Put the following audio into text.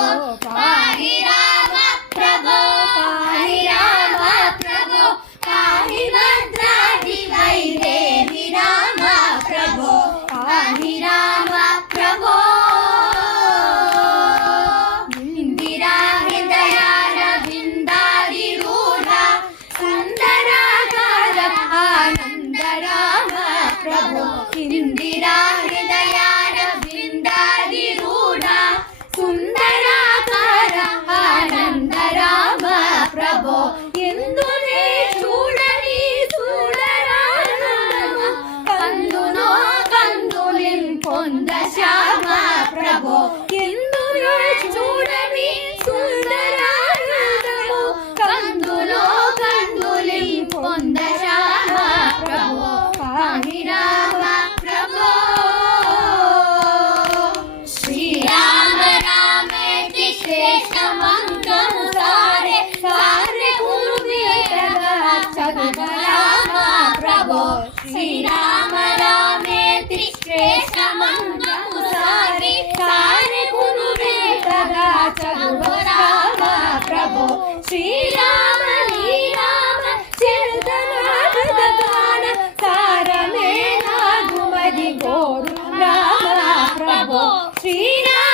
प्रभो पाहि राम प्रभो पाहि राम प्रभो पाहि भद्राद्रि वैदेहि राम प्रभो पाहि राम प्रभो इंदिरा हृदयारविन्दाधिरूढ सुन्दराकार आनन्द राम प्रभो इंदिरा हृदयारविन्दाधिरूढ सुन्दराकार आनन्द राम प्रभो ఎందునే చూడని చూడరానమ కందునో కందులిం పొంద శ్యామ ప్రభో ఎందునే చూడని సుందరానందము కందులో కందులిం పొంద శ్యామ ప్రభో పాహి రామ ప్రభో శ్రీరామ రామేతి శ్రేష్ఠ మంత్రము సారే సారే గురు రామ ప్రభో శ్రీరామ రామేతి శ్రేష్ఠ మంత్రము సారే సారే గురు రామ ప్రభో శ్రీరామ శ్రీరామ చరితనాథగాన సారమే నాగుమది గోరు రామ ప్రభో శ్రీరామ